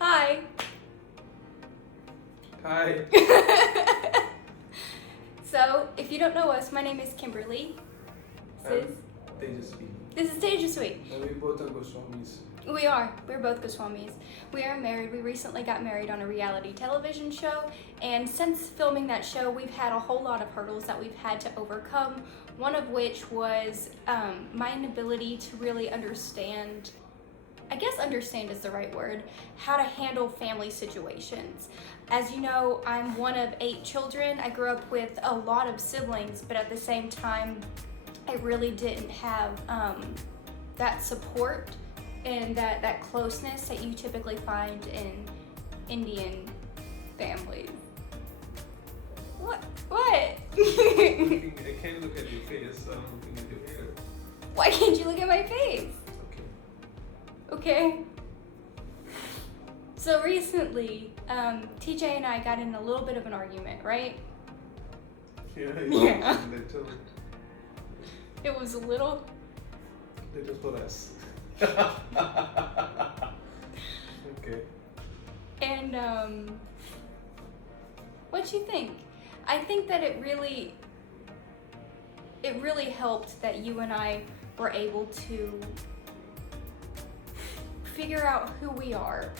Hi. Hi. So, if you don't know us, my name is Kimberly. This is Tejasvi. And we both are Goswamis. We are. We're both Goswamis. We are married. We recently got married on a reality television show, and since filming that show, we've had a whole lot of hurdles that we've had to overcome, one of which was my inability to really understand, I guess understand is the right word, how to handle family situations. As you know, I'm one of 8 children. I grew up with a lot of siblings, but at the same time, I really didn't have that support and that closeness that you typically find in Indian families. What? I can't look at your face, so I'm looking at your hair. Why can't you look at my face? Okay. So recently, TJ and I got in a little bit of an argument, right? Yeah. It was a little. Little for us. Okay. And what you think? I think that it really helped that you and I were able to figure out who we are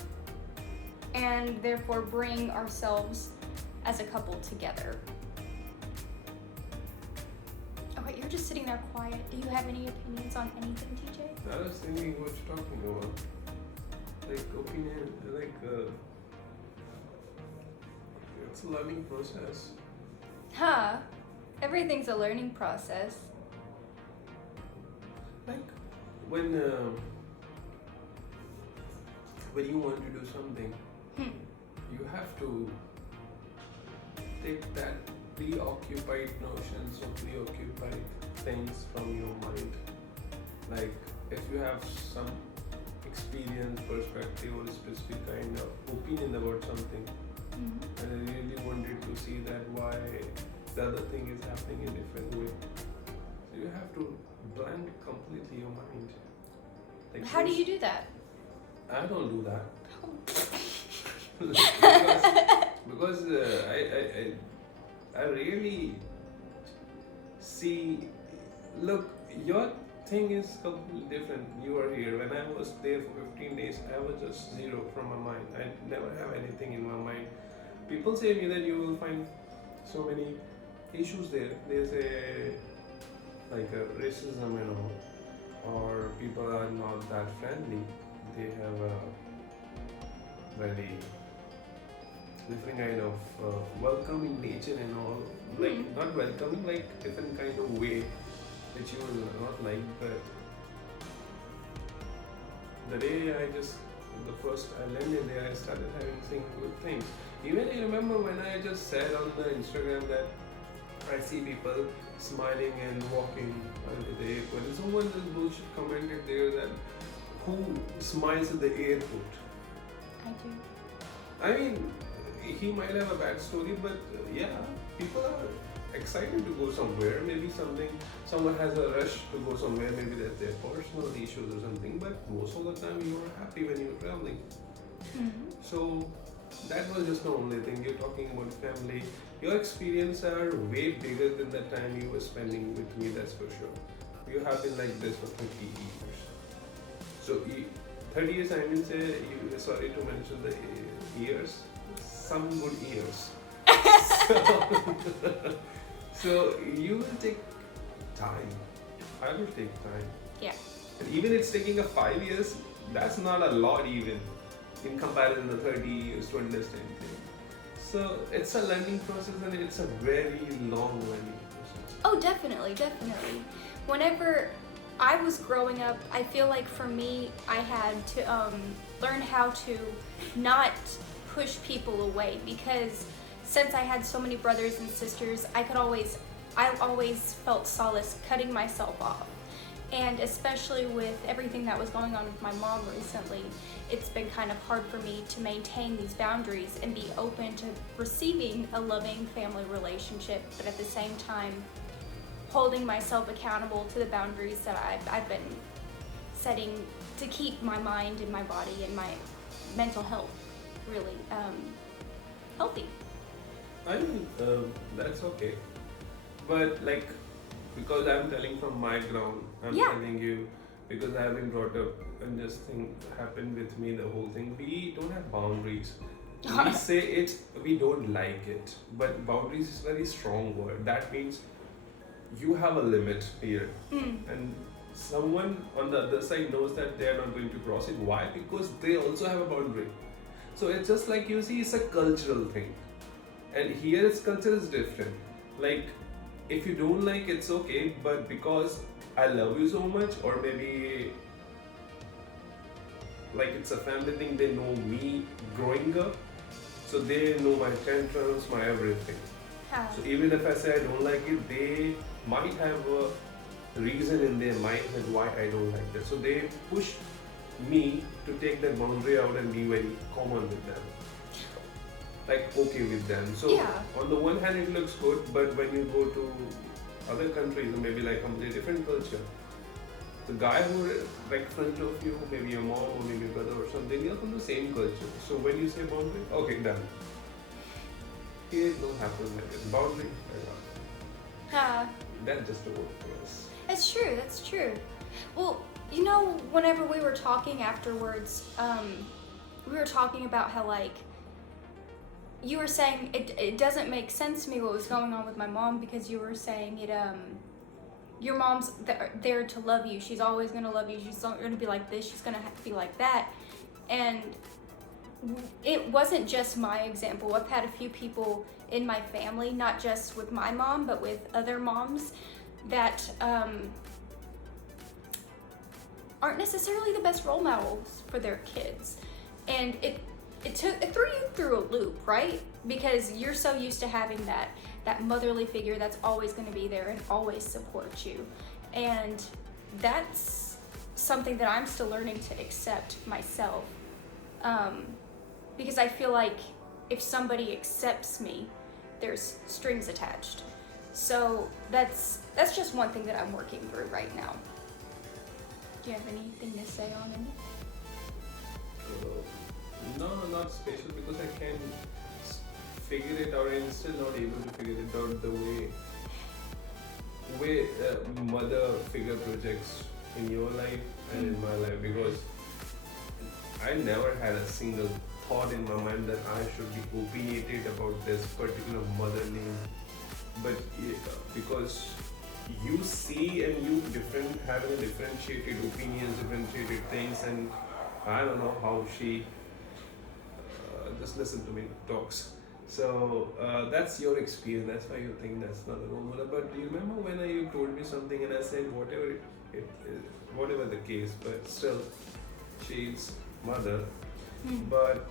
and therefore bring ourselves as a couple together. Oh wait, you're just sitting there quiet. Do you have any opinions on anything, TJ? I was thinking what you're talking about. Like opinion, it's a learning process. Huh? Everything's a learning process. Like when you want to do something, you have to take that preoccupied notions or preoccupied things from your mind. Like if you have some experience, perspective, or a specific kind of opinion about something, and I really wanted to see that why the other thing is happening in a different way. So you have to blank completely your mind. Like How do you do that? I don't do that. because I really see. Look, your thing is completely different. You are here. When I was there for 15 days, I was just zero from my mind. I never have anything in my mind. People say me that you will find so many issues there. There's a racism, or people are not that friendly. They have a very different kind of welcoming nature and all. Like not welcoming, like different kind of way that you will not like. But the day the first I landed there, I started saying good things. Even I remember when I just said on the Instagram that I see people smiling and walking on the airport. And someone just bullshit commented there that who smiles at the airport? I do. I mean, he might have a bad story, but yeah, people are excited to go somewhere. Maybe someone has a rush to go somewhere. Maybe that's their personal issues or something. But most of the time, you are happy when you're traveling. So that was just the only thing. You're talking about family. Your experiences are way bigger than the time you were spending with me. That's for sure. You have been like this for 30 years. So 30 years, I mean, sorry to mention the years, some good years. So you will take time. I will take time. Yeah. And even it's taking 5 years, that's not a lot even in comparison to 30 years to understand things. So it's a learning process, and it's a very long learning process. Oh, definitely. Whenever I was growing up, I feel like for me, I had to learn how to not push people away, because since I had so many brothers and sisters, I always felt solace cutting myself off. And especially with everything that was going on with my mom recently, it's been kind of hard for me to maintain these boundaries and be open to receiving a loving family relationship, but at the same time holding myself accountable to the boundaries that I've been setting to keep my mind and my body and my mental health really healthy. I mean, that's okay. But like, because I'm telling from my ground, I'm Yeah. telling you because I've been brought up and this thing happened with me, the whole thing. We don't have boundaries. We say it, we don't like it. But boundaries is a very strong word. That means you have a limit here. And someone on the other side knows that they are not going to cross it. Why? Because they also have a boundary. So it's just like you see, it's a cultural thing. And here its culture is different. Like, if you don't like it's okay, but because I love you so much, or maybe like it's a family thing, they know me growing up, so they know my tantrums, my everything. So even if I say I don't like it, they might have a reason in their mind that why I don't like that. So they push me to take that boundary out and be very common with them. Like okay with them. So on the one hand it looks good, but when you go to other countries or maybe like completely different culture, the guy who is right in front of you, maybe your mom or maybe your brother or something, you're from the same culture. So when you say boundary, okay, done. Here it don't happen like this. Boundary, that's just the word for us. That's true, that's true. Well, you know, whenever we were talking afterwards, we were talking about how like you were saying it doesn't make sense to me what was going on with my mom, because you were saying it your mom's there to love you. She's always going to love you. She's not going to be like this. She's going to have to be like that. And it wasn't just my example. I've had a few people in my family, not just with my mom, but with other moms that aren't necessarily the best role models for their kids. And it threw you through a loop, right? Because you're so used to having that motherly figure that's always going to be there and always support you. And that's something that I'm still learning to accept myself. Because I feel like if somebody accepts me, there's strings attached. So that's just one thing that I'm working through right now. Do you have anything to say on it? No, not special, because I can figure it out and still not able to figure it out the way mother figure projects in your life and in my life, because I never had a single thought in my mind that I should be opinionated about this particular mother name. But because you see and you having a differentiated opinions, differentiated things, and I don't know how she just listen to me talks. So that's your experience. That's why you think that's not a role model. But do you remember when you told me something and I said whatever the case, but still she's mother. But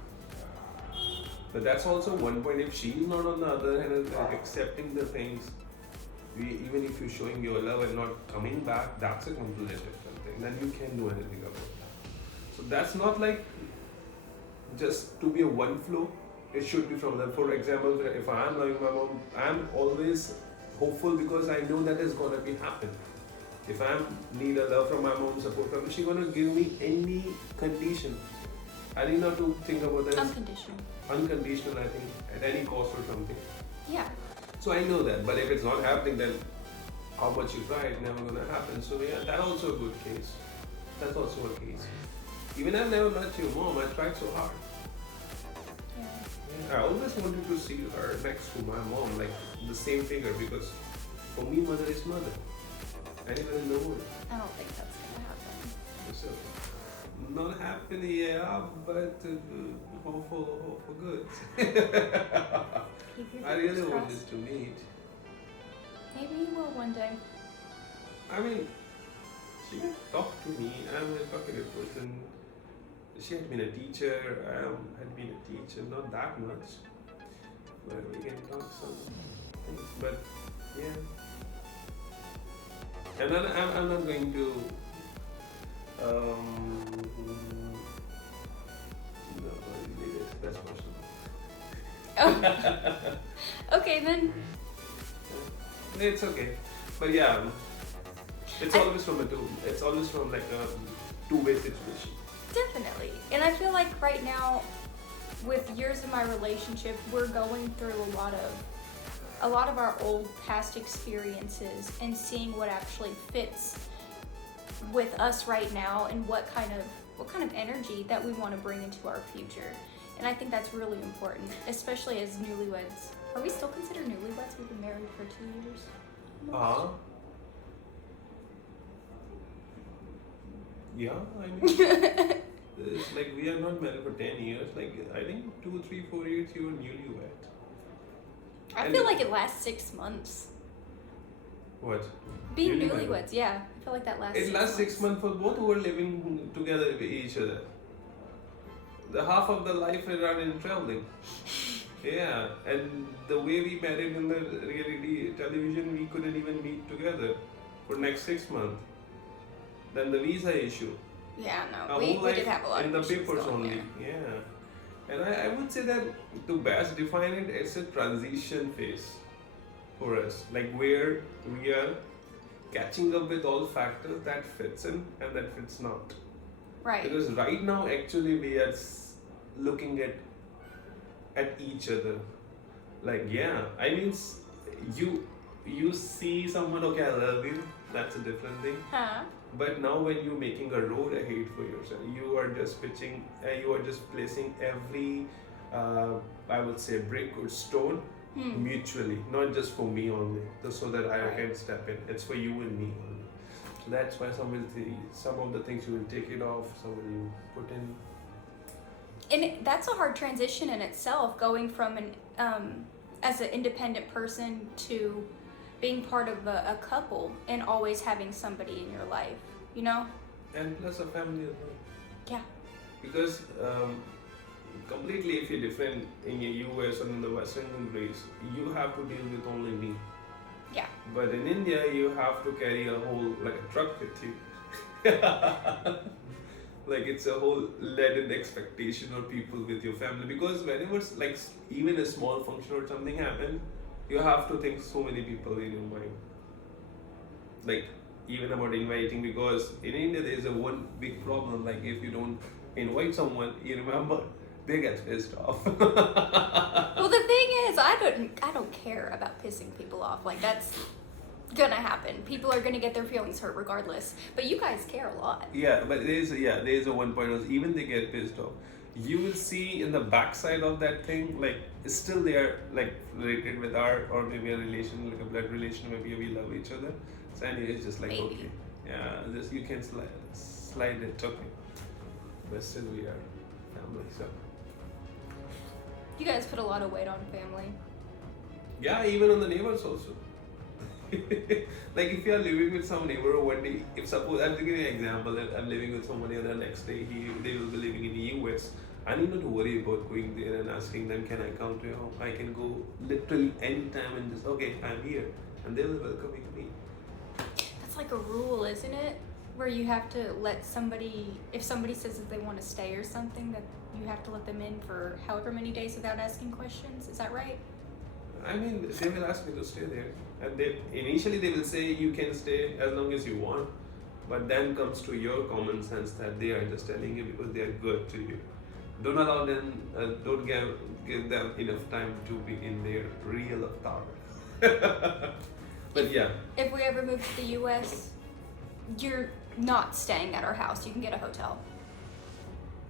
that's also one point. If she's not on the other hand accepting the things, even if you're showing your love and not coming back, that's a completely different thing. Then you can't do anything about that. So that's not like just to be a one flow. It should be from them. For example, if I am loving my mom, I'm always hopeful because I know that is gonna be happen. If I need a love from my mom, support from her, she's gonna give me any condition. I need not to think about that. Unconditional, I think, at any cost or something. Yeah. So I know that, but if it's not happening, then how much you try, it's never gonna happen. So yeah, that's also a good case. That's also a case. Even I've never met your mom, I tried so hard. I always wanted to see her next to my mom, like the same figure, because for me, mother is mother. Anywhere in the world. I don't think that's gonna happen. So, not happen, yeah, but hopeful for good. I really wanted to meet. Maybe you will one day. I mean, she can talk to me. I'm a talkative person. She had been a teacher, I had been a teacher, not that much, but we can talk some things, but yeah. And then I'm not going to, no, that's personal. Oh. Okay, then. It's okay, but yeah, it's always from like two-way situation. Definitely. And I feel like right now, with years of my relationship, we're going through a lot of our old past experiences and seeing what actually fits with us right now and what kind of energy that we want to bring into our future. And I think that's really important, especially as newlyweds. Are we still considered newlyweds? We've been married for 2 years. Yeah, I mean, it's like we are not married for 10 years. Like, I think 2, 3, 4 years you were newlywed. I feel like it lasts 6 months. What? Being Newlywed? newlyweds, yeah. I feel like that lasts It lasts 6 months for both who are living together with each other. The half of the life is run in traveling. Yeah, and the way we married in the reality television, we couldn't even meet together for next 6 months. Then the visa issue. Yeah, no, Our we whole life did have a lot in of the issues papers going only. there. Yeah, and I would say that to best define it, it's a transition phase for us, like where we are catching up with all factors that fits in and that fits not. Right. Because right now, actually, we are looking at each other. Like, yeah, I mean, you see someone, okay, I love you. That's a different thing. Huh? But now, when you're making a road ahead for yourself, you are just pitching. You are just placing every, I would say, brick or stone mutually, not just for me only, just so that I can step in. It's for you and me only. So that's why some of the things you will take it off, some will you put in. And that's a hard transition in itself, going from as an independent person to being part of a couple and always having somebody in your life, you know? And plus a family as well. Yeah. Because completely, if you're different in the US or in the Western countries, you have to deal with only me. Yeah. But in India, you have to carry a whole, like a truck with you. Like it's a whole leaden expectation of people with your family. Because whenever like even a small function or something happens, you have to think so many people in your mind. Like even about inviting, because in India there is a one big problem. Like if you don't invite someone, you remember, they get pissed off. Well, the thing is, I don't care about pissing people off. Like that's gonna happen. People are gonna get their feelings hurt regardless. But you guys care a lot. Yeah, but there is a one point was even they get pissed off. You will see in the backside of that thing, like still they are like related with our or maybe a relation, like a blood relation, maybe we love each other. So anyway, it's just like Maybe. okay, yeah, just you can slide it, okay. But still we are family, so. You guys put a lot of weight on family. Yeah, even on the neighbors also. Like if you are living with some neighbor or one day, if suppose I'm giving an example that I'm living with somebody and the next day they will be living in the US, I need not to worry about going there and asking them, can I come to your home? I can go literally anytime and just okay, I'm here, and they will welcome me. That's like a rule, isn't it? Where you have to let somebody, if somebody says that they want to stay or something, that you have to let them in for however many days without asking questions. Is that right? I mean, they will ask me to stay there, and initially they will say you can stay as long as you want, but then comes to your common sense that they are just telling you because they are good to you. Don't allow them. Don't give them enough time to be in their real authority. But yeah. If we ever move to the US, you're not staying at our house. You can get a hotel.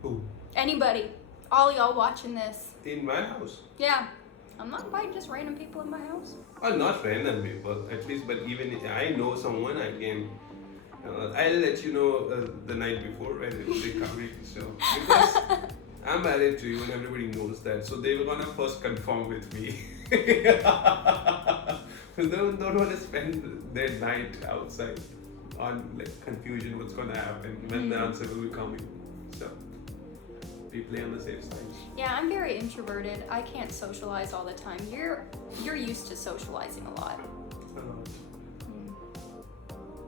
Who? Anybody. All y'all watching this. In my house. Yeah. I'm not inviting just random people in my house. Well, not random people, at least, but even if I know someone, I can. I'll let you know the night before when they come in. So because I'm married to you and everybody knows that, so they were gonna first confirm with me. Because they don't want to spend their night outside on like confusion. What's gonna happen when the answer will be coming? So we play on the safe side. Yeah, I'm very introverted. I can't socialize all the time. You're used to socializing a lot. A lot.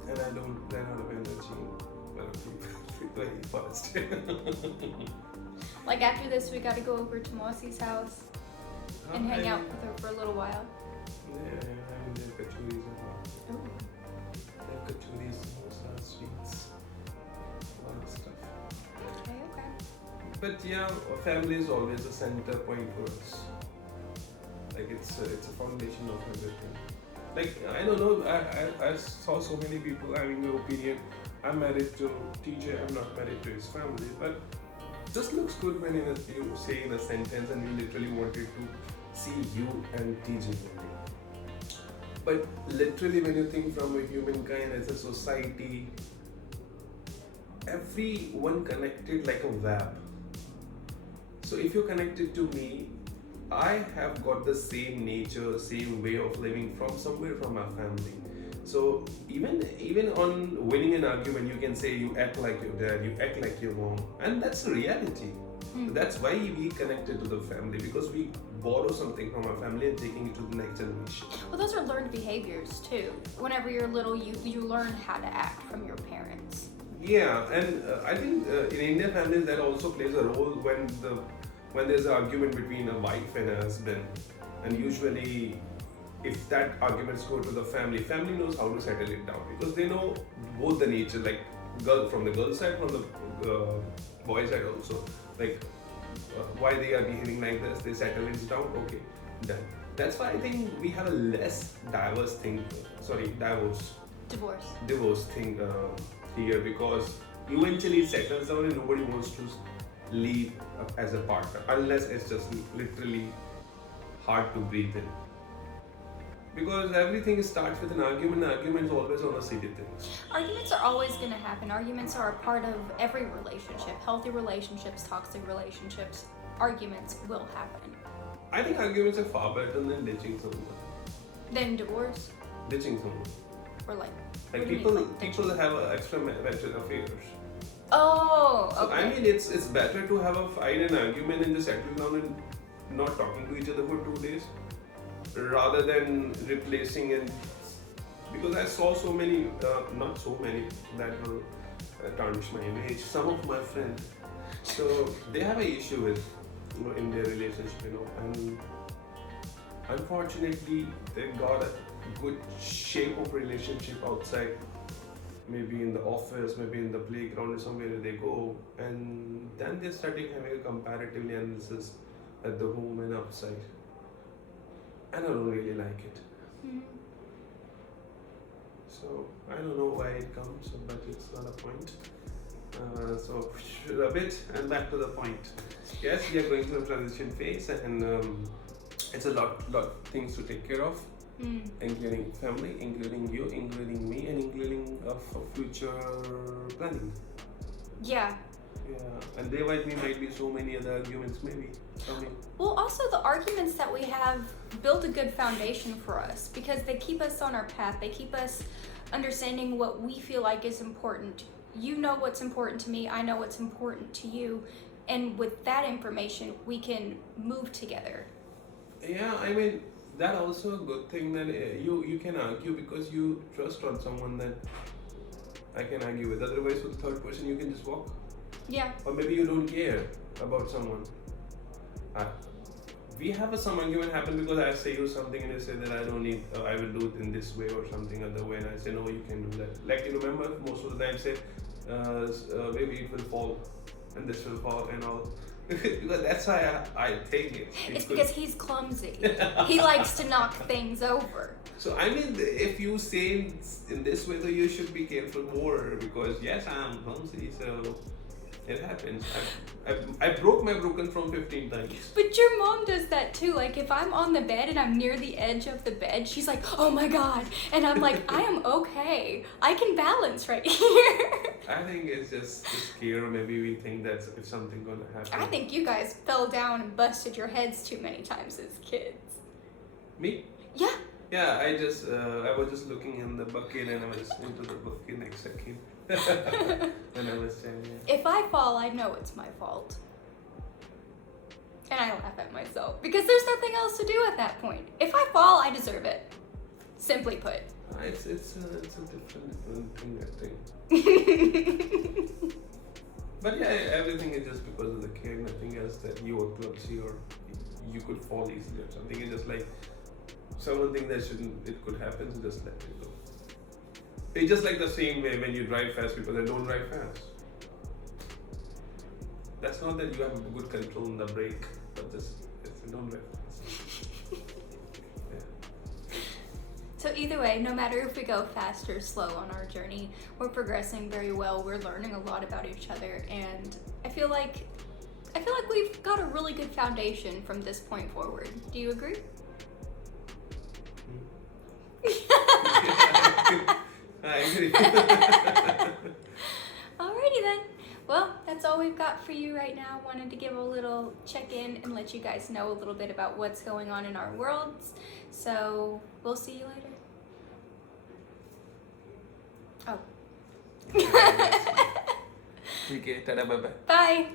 And I don't run out of energy very fast. Like after this, we got to go over to Mausy's house and hang out with her for a little while. Yeah, I mean, they've got chilies as well. Ooh. They've got chilies, samosa, sweets, a lot of stuff. But yeah, family is always the center point for us. Like it's a foundation of everything. Like I don't know, I saw so many people having the opinion. I'm married to TJ. I'm not married to his family. But this looks good when you say in a sentence, and we literally wanted to see you and TJ married. But literally, when you think from a humankind as a society, everyone connected like a web. So if you're connected to me, I have got the same nature, same way of living from somewhere from my family. So even on winning an argument, you can say you act like your dad, you act like your mom, and that's the reality. That's why we connected to the family, because we borrow something from our family and taking it to the next generation. Well, those are learned behaviors too. Whenever you're little, you learn how to act from your parents. Yeah, and I think in Indian families that also plays a role when there's an argument between a wife and a husband, and usually if that arguments go to the family knows how to settle it down, because they know both the nature, like girl from the girl side, from the boy side also, like why they are behaving like this, they settle it down, okay, done. That's why I think we have a less divorce thing here, because eventually it settles down and nobody wants to leave as a partner unless it's just literally hard to breathe in. Because everything starts with an argument. An argument is always on a silly thing. Arguments are always going to happen. Arguments are a part of every relationship. Healthy relationships, toxic relationships, arguments will happen. I think arguments are far better than ditching someone. Then divorce? Ditching someone. Or like people have extramarital affairs. Oh, okay. So I mean, it's better to have a fight and argument and just settle down and not talking to each other for 2 days, rather than replacing it. Because I saw so many, not so many, that will tarnish my image. Some of my friends, so they have an issue with, in their relationship, and unfortunately they got a good shape of relationship outside, maybe in the office, maybe in the playground or somewhere they go, and then they started having a comparative analysis at the home and outside, and I don't really like it. So I don't know why it comes, but it's not a point. So a bit and back to the point. Yes, we are going through a transition phase, and it's a lot things to take care of, including family, including you, including me, and including future planning. Yeah. Yeah, and there might be so many other arguments, maybe. Well, also the arguments that we have build a good foundation for us, because they keep us on our path. They keep us understanding what we feel like is important. You know what's important to me, I know what's important to you, and with that information we can move together. Yeah, I mean, that also a good thing that you can argue because you trust on someone that I can argue with. Otherwise, with third person, you can just walk. Yeah. Or maybe you don't care about someone. We have some argument happen because I say you something and you say that I don't need, I will do it in this way or something other way, and I say no, you can do that. Like you remember, most of the time say, maybe it will fall and this will fall and all. Because that's why I think it. It's because he's clumsy. He likes to knock things over. So I mean, if you say in this way, though, you should be careful more, because yes, I am clumsy, so it happens. I broke my broken from 15 times. But your mom does that too. Like if I'm on the bed and I'm near the edge of the bed, she's like, "Oh my god," and I'm like, "I am okay. I can balance right here." I think it's just scare. Maybe we think that if something gonna happen. I think you guys fell down and busted your heads too many times as kids. Me? Yeah. Yeah, I was just looking in the bucket and I was into the bucket next second. And I was saying, yeah. If I fall, I know it's my fault. And I laugh at myself because there's nothing else to do at that point. If I fall, I deserve it. Simply put. It's a different thing, I think. But yeah, everything is just because of the care, nothing else that you are clumsy or you could fall easily or something. It's just like someone thinks that it could happen, so just let it go. It's just like the same way when you drive fast, people that don't drive fast. That's not that you have good control on the brake, but just don't drive fast. Yeah. So either way, no matter if we go fast or slow on our journey, we're progressing very well. We're learning a lot about each other, and I feel like we've got a really good foundation from this point forward. Do you agree? I agree. Alrighty then. Well, that's all we've got for you right now. Wanted to give a little check-in and let you guys know a little bit about what's going on in our worlds. So we'll see you later. Oh. Okay, tada, bye bye. Bye.